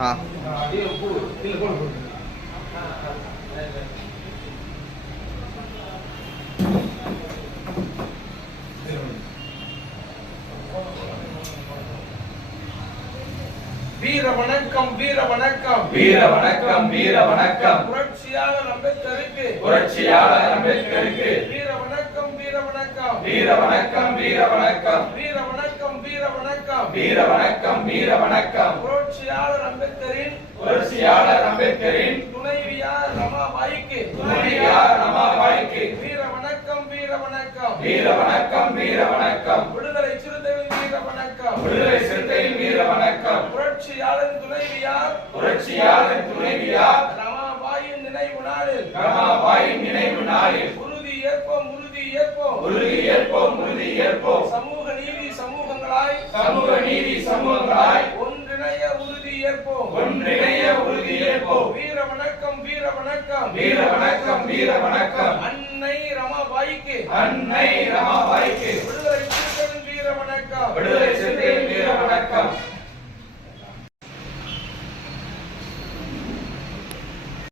வீர வணக்கம் வீர வணக்கம் வீர வணக்கம் வீர வணக்கம் புரட்சியாளர் அம்பேத்கருக்கு புரட்சியாளர் அம்பேத்கருக்கு வீர வணக்கம் வீர வணக்கம் வீர வணக்கம் வீர வணக்கம் வீர வணக்கம் வீர வணக்கம் வீர வணக்கம் வீர வணக்கம் புரட்சியாளர் அம்பேத்கரின் துணைவியார் ரமாபாய்க்கு வீர வணக்கம் வீர வணக்கம் வீர வணக்கம் வீர வணக்கம் விடுதலை சிறுத்தைகள் வீர வணக்கம் விடுதலை சிறுத்தைகள் வீர வணக்கம் புரட்சியாளர் துணைவியார் ரமாபாயின் நினைவு நாளில் உறுதி ஏற்போம் சமூக நீதி சமூகங்களாய் ஒன்றிணைய உறுதி ஏற்போம் வீர வணக்கம் வீர வணக்கம் வீர வணக்கம் அன்னை ரமாபாய்க்கு விடுதலை